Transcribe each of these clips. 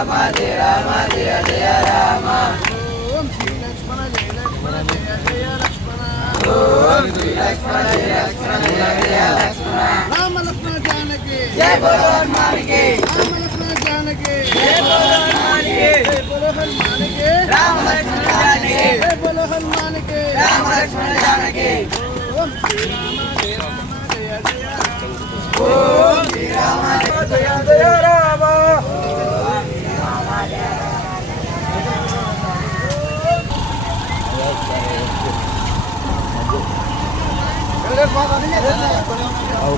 రామ జయ రామ జయ జయ రామ ఓం శ్రీ లక్ష్మణ జయ లక్ష్మణ జయ జయ లక్ష్మణ ఓం శ్రీ లక్ష్మణ జయ లక్ష్మణ జయ జయ లక్ష్మణ రామ లక్ష్మణ జానకి జయ బోలో హనుమానికి రామ లక్ష్మణ జానకి జయ బోలో హనుమానికి జయ బోలో హనుమానికి రామ లక్ష్మణ జానకి జయ బోలో హనుమానికి రామ లక్ష్మణ జానకి ఓం శ్రీ రామ జయ రామ జయ జయ ఓం శ్రీ రామ జయ జయ రామ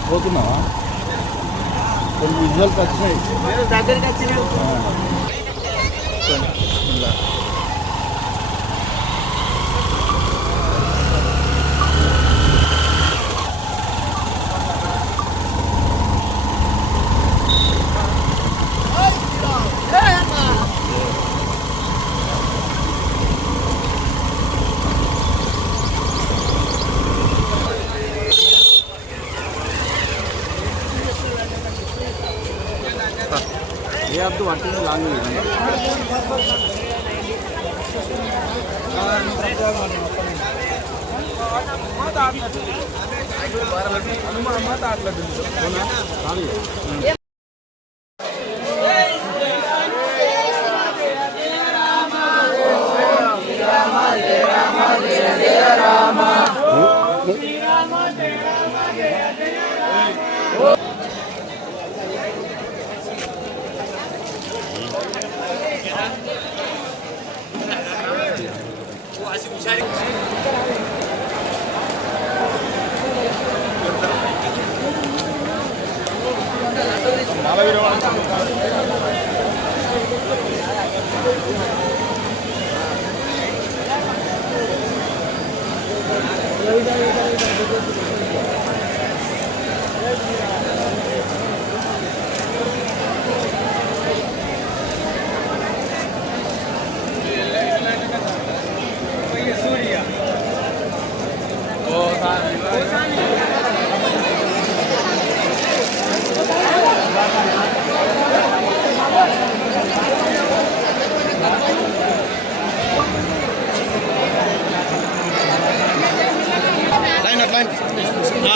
పోతున్నావా కొన్ని విజువల్స్ వచ్చినాయి దగ్గరికి వచ్చినాయి ये आप तो वाटी में लांग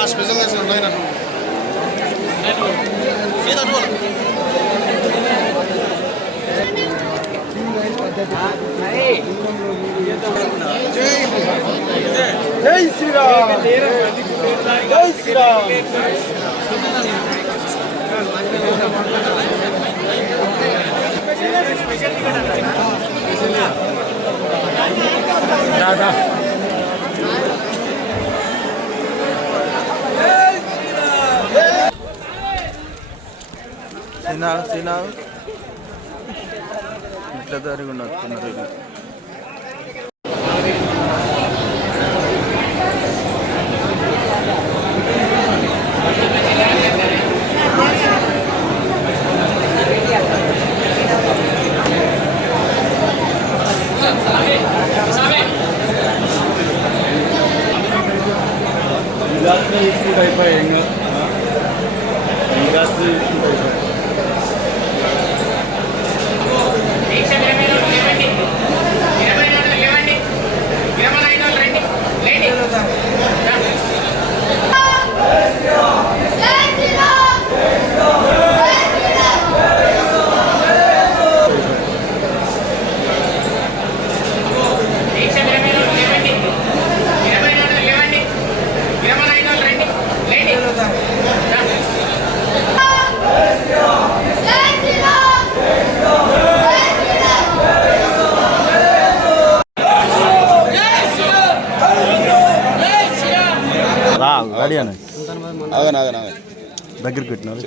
स्पेशल लाइन జై శ్రీరామ్ జై శ్రీరామ్ दादा सीना इट्ला दारी वस्तुన్నారు गाड़ी आना దగ్గరికి పెట్టినారు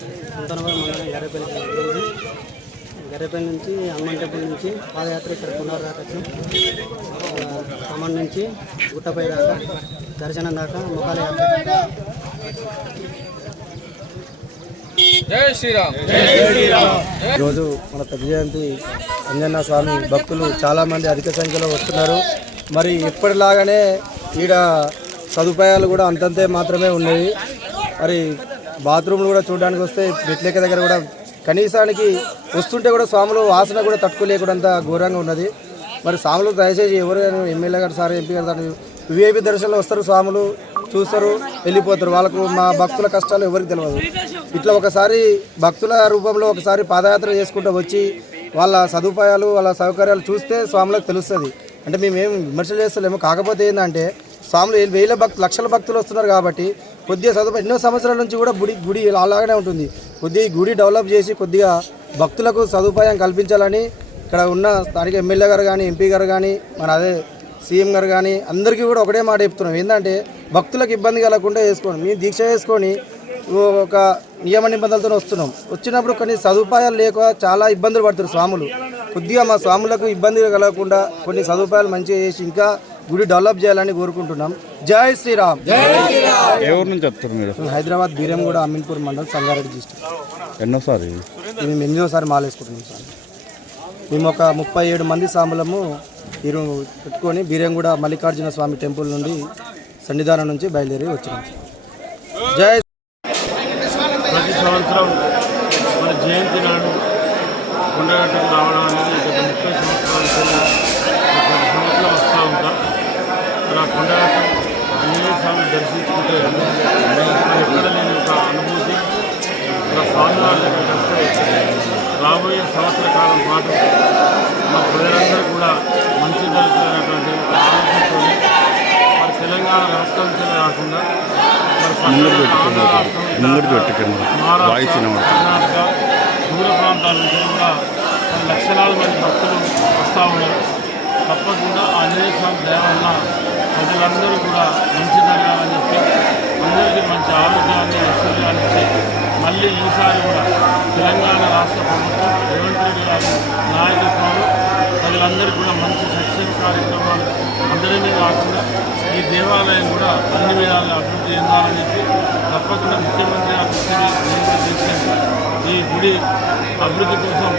గరేపల్లి నుంచి హనుమాన్ టెంపుల్ నుంచి పాదయాత్ర ఇక్కడ పునర్ దాకా వచ్చాం. ఖమ్మం నుంచి గుట్టపై దాకా దర్శనం దాకా ముఖాల యాత్ర. జై శ్రీరామ్. ఈరోజు మన పెద్ద జయంతి అంజన్న స్వామి భక్తులు చాలామంది అధిక సంఖ్యలో వస్తున్నారు. మరి ఎప్పటిలాగానే ఈడ సదుపాయాలు కూడా అంతంతే మాత్రమే ఉన్నాయి. మరి బాత్రూమ్లు కూడా చూడడానికి వస్తే మెట్లెక్క దగ్గర కూడా కనీసానికి వస్తుంటే కూడా స్వాములు వాసన కూడా తట్టుకోలేకుడంత ఘోరంగా ఉన్నది. మరి స్వాములు దయచేసి ఎవరైనా ఎమ్మెల్యే గారు సార్ ఎంపీ గారు విఐపి దర్శనంలో వస్తారు, స్వాములు చూస్తారు, వెళ్ళిపోతారు. వాళ్ళకు మా భక్తుల కష్టాలు ఎవరికి తెలియదు. ఇట్లా ఒకసారి భక్తుల రూపంలో ఒకసారి పాదయాత్ర చేసుకుంటూ వచ్చి వాళ్ళ సదుపాయాలు వాళ్ళ సౌకర్యాలు చూస్తే స్వాములకు తెలుస్తుంది. అంటే మేమేం విమర్శలు చేస్తలేము. కాకపోతే ఏంటంటే స్వాములు వేల లక్షల భక్తులు వస్తున్నారు కాబట్టి కొద్దిగా సదుపాయం ఎన్నో సంవత్సరాల నుంచి కూడా గుడి అలాగనే ఉంటుంది. కొద్దిగా ఈ గుడి డెవలప్ చేసి కొద్దిగా భక్తులకు సదుపాయం కల్పించాలని ఇక్కడ ఉన్న స్థానిక ఎమ్మెల్యే గారు కానీ ఎంపీ గారు కానీ మన అదే సీఎం గారు కానీ అందరికీ కూడా ఒకటే మాట చెప్తున్నాం. ఏంటంటే భక్తులకు ఇబ్బంది కలగకుండా చేసుకోండి. మేము దీక్ష చేసుకొని ఒక నియమ నిబంధనలతో వస్తున్నాం. వచ్చినప్పుడు కొన్ని సదుపాయాలు లేక చాలా ఇబ్బందులు పడుతున్నారు స్వాములు. కొద్దిగా మా స్వాములకు ఇబ్బంది కలగకుండా కొన్ని సదుపాయాలు మంచిగా చేసి ఇంకా గుడి డెవలప్ చేయాలని కోరుకుంటున్నాం. జై శ్రీరామ్. ఎవరి నుంచి వస్తారు మీరు? హైదరాబాద్ బీరంగూడ అమీన్పూర్ మండలం సంగారెడ్డి డిస్ట్రిక్ట్. ఎన్నోసారి? మేము 8వ మాల వేసుకుంటున్నాం సార్. మేము ఒక 37 మంది స్వాములము ఈరోజు పెట్టుకొని బీరంగూడ మల్లికార్జున స్వామి టెంపుల్ నుండి సన్నిధానం నుంచి బయలుదేరి వచ్చినాం. జై. ప్రతి సంవత్సరం మన జయంతి నాడు కొండగట్టుకు రావడం అనేది గత 30 సంవత్సరాల ప్రతి సంవత్సరం వస్తూ ఉంటాం. మరి ఆ కొండగట్టు ఆంజనేయ స్వామి దర్శించుకుంటే ఎక్కడ లేని ఒక అనుభూతి. మన స్వామివారి దగ్గరికి వస్తే రాబోయే సంవత్సర కాలం పాటు మా ప్రజలందరూ కూడా మంచి జరుగుతున్నటువంటి ఆలోచనతో మరి తెలంగాణ రాష్ట్రం కాకుండా కర్ణాటక దూర ప్రాంతాల నుంచి కూడా లక్షలాది మంది భక్తులు వస్తూ ఉన్నారు. తప్పకుండా ఆంజనేయ స్వామి దయ వల్ల ప్రజలందరూ కూడా మంచి జరగాలని చెప్పి అందరికీ మంచి ఆరోగ్యాన్ని ఐశ్వర్యాన్ని ఇచ్చి మళ్ళీ ఈసారి కూడా తెలంగాణ రాష్ట్ర ప్రభుత్వం రేవంత్ రెడ్డి గారి నాయకత్వంలో ప్రజలందరికీ కూడా మంచి శిక్షణ కార్యక్రమాలు అందరినీ కాకుండా ఈ దేవాలయం కూడా అన్ని విధాలుగా అభివృద్ధి చెందాలని చెప్పి తప్పకుండా ముఖ్యమంత్రి అభివృద్ధిని తీసుకెళ్ళి ఈ గుడి అభివృద్ధి కోసం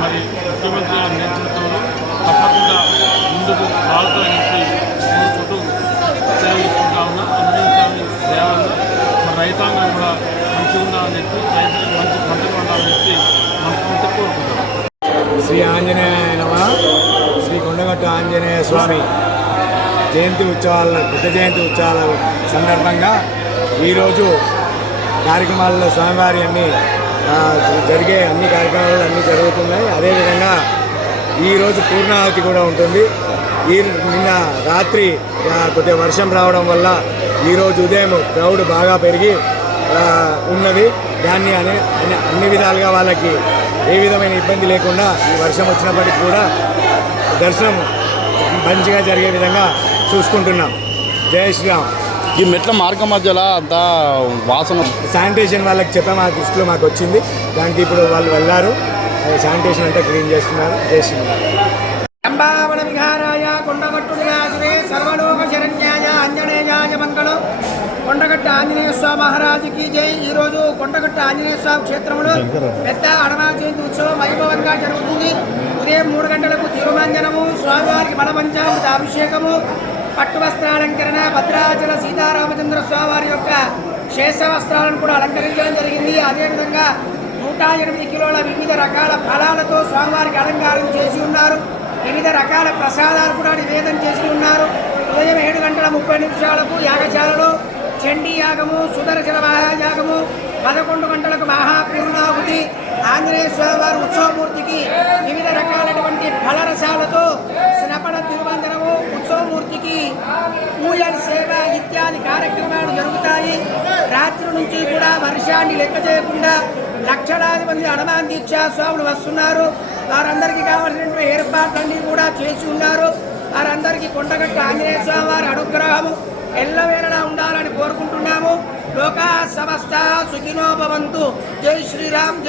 మరి ముఖ్యమంత్రి గారి నేతృత్వంలో తప్పకుండా ముందుకు సాగుతామని చెప్పి కోరుకుంటూ సేవించుకుంటా ఉన్నా. అందించాలని సేవల్లో మరి రైతాంగం కూడా మంచిగా ఉండాలని చెప్పి రైతులకు మంచి పంటలు ఉండాలని చెప్పి మనస్ఫూర్తిగా కోరుకుంటాం. శ్రీ ఆంజనేయ నమః. శ్రీ కొండగట్టు ఆంజనేయ స్వామి జయంతి ఉత్సవాల పెద్ద జయంతి ఉత్సవాల సందర్భంగా ఈరోజు కార్యక్రమాల్లో స్వామివారి జరిగే అన్ని కార్యక్రమాలు అన్నీ జరుగుతున్నాయి. అదేవిధంగా ఈరోజు పూర్ణాహుతి కూడా ఉంటుంది. నిన్న రాత్రి కొద్దిగా వర్షం రావడం వల్ల ఈరోజు ఉదయం క్రౌడ్ బాగా పెరిగి ఉన్నది. దాన్ని అన్ని విధాలుగా వాళ్ళకి ఏ విధమైన ఇబ్బంది లేకుండా ఈ వర్షం వచ్చినప్పటికీ కూడా దర్శనం మంచిగా జరిగే విధంగా చూసుకుంటున్నాం. జై శ్రీరామ్. ఈ మెట్ల మార్గం మధ్యలో అంతా వాసన శానిటేషన్ వాళ్ళకి చెప్పాము, ఆ దృష్టిలో మాకు వచ్చింది. దానికి ఇప్పుడు వాళ్ళు వెళ్ళారు, శానిటేషన్ అంతా క్లీన్ చేస్తున్నారు. జై శ్రీరామ్. అంబావన విహారాయ కొండగట్టు నివాసుడే సర్వలోక శరణ్యాయ ఆంజనేయాయ మంగళం. కొండగట్టు ఆంజనేయ స్వామి మహారాజుకి జై. ఈరోజు కొండగట్టు ఆంజనేయ స్వామి క్షేత్రంలో పెద్ద హనుమాన్ జయంతి ఉత్సవం వైభవంగా జరుగుతుంది. ఉదయం 3 గంటలకు తిరుమంజనము, స్వామివారికి బలపంచామృత అభిషేకము, పట్టు వస్త్రాలంకరణ, భద్రాచల సీతారామచంద్ర స్వామివారి యొక్క శేష వస్త్రాలను కూడా అలంకరించడం జరిగింది. అదేవిధంగా 108 కిలోల వివిధ రకాల ఫలాలతో స్వామివారికి అలంకారం చేసి ఉన్నారు. వివిధ రకాల ప్రసాదాలు కూడా నివేదన చేసి ఉన్నారు. ఉదయం 7:30 యాగశాలలో చండీ యాగము, సుదర్శన మహాయాగము, 11 గంటలకు మహాపూర్ణాహుతి, ఆంజనేయ స్వామి వారి ఉత్సవమూర్తికి వివిధ రకాలైనటువంటి ఫలరసాలతో స్నపన తిరువందనము, ఉత్సవమూర్తికి పూజల సేవ ఇత్యాది కార్యక్రమాలు జరుగుతాయి. రాత్రి నుంచి కూడా వర్షాన్ని లెక్క చేయకుండా లక్షలాది మంది హనుమాన్ దీక్షా స్వాములు వస్తున్నారు. వారందరికీ కావాల్సినటువంటి ఏర్పాట్లన్నీ కూడా చేసి ఉన్నారు. వారందరికీ కొండగట్టు ఆంజనేయ స్వామి వారి అనుగ్రహము ఎల్లవేళలా ఉండాలని కోరుకుంటున్నాము. లోకా సమస్త సుఖినో భవంతు. జై శ్రీరామ్.